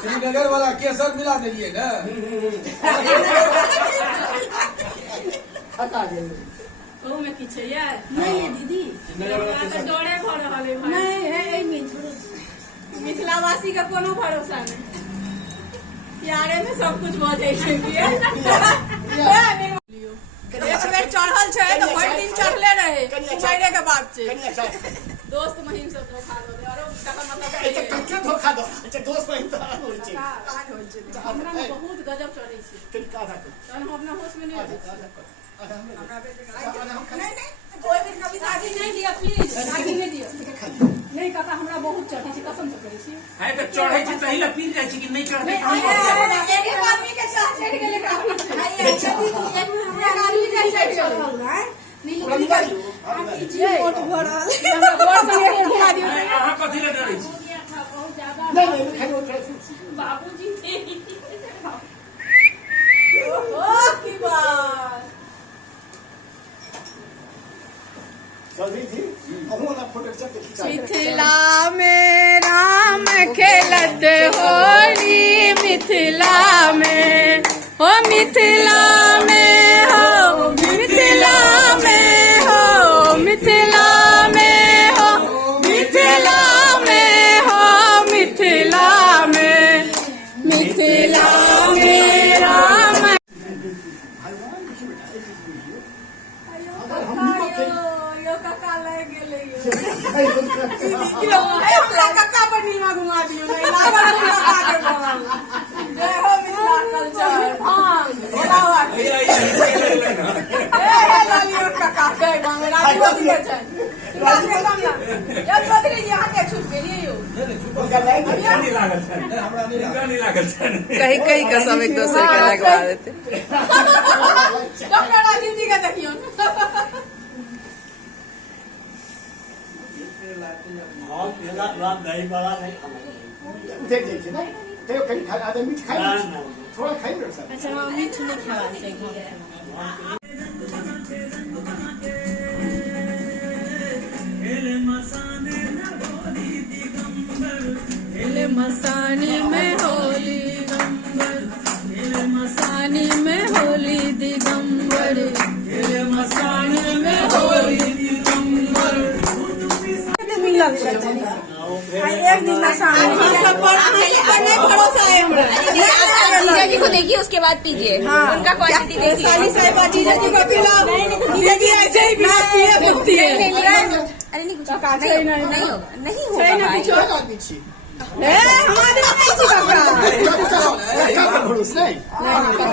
श्रीनगर वाला केसर मिला दिलिए ना। में किछ यार नहीं है दीदी डरे भर रहा है नहीं है मिथिलावासी का कोनो भरोसा नहीं यारे में सब कुछ भ जाय छै एक बेर चढ़ल छै तो भरि दिन चढ़ले रहे चढ़े के बाद छै दोस्त महिम सब धोखा दो दे और का मतलब है कक्के धोखा दो अच्छा दोस्त महिम तो होय छै हमरा में बहुत गजब चढ़ै छै तनिका तहन हम अपना होश में नहीं नहीं कोई भी कविता आगे नहीं दिया प्लीज आगे नहीं दियो नहीं काका हमरा बहुत चढ़ै छै कसम से कहै छी है त चढ़ै छै तही ल पीर जाइ छै कि नहीं चढ़ै एक आदमी के साथ चढ़ गेले काफी हमरा आदमी के साथ चढ़ल है नीलू जी वोट भरल हमरा वोट संगे घुमा दियो अहाँ कथि ल डरै छी बहुत ज्यादा नहीं खाली बाबूजी थे ओ की बात मिथिला में राम खेलत होली मिथिला में हो मिथिला में हो मिथिला में हो मिथिला में हो मिथिला में हो मिथिला में मिथिला में राम काका ले गेले काका पर नीमा घुमा दियो जय हो मिथिला कल्चर लालियो काका के गांव में राजो दिए छै या चौधरी यहां के छूट गेलिए यो नहीं लागल छै हमरा नहीं लागल छै कहीं कहीं कसम एक दूसरे के लगवा देते डॉक्टर राजीव जी के देखियो दही बड़ा नहीं देख देखिए ना तो कहीं खा आदमी मीठ खाए थोड़ा खाई ना सर अच्छा हम मीठ नहीं खावा चाहिए मसानी में होली दिगंबर मसानी में होली दिगंबर मसानी में होली दिगंबर एक दिन भरोसा है जीजा जी को देखिए उसके बाद पीजिए उनका क्वालिटी देखिए साली साहब जीजा जी को पिलाओ जीजा जी ऐसे ही बिना पिए लगती है अरे नहीं कुछ नहीं होगा हमारे नहीं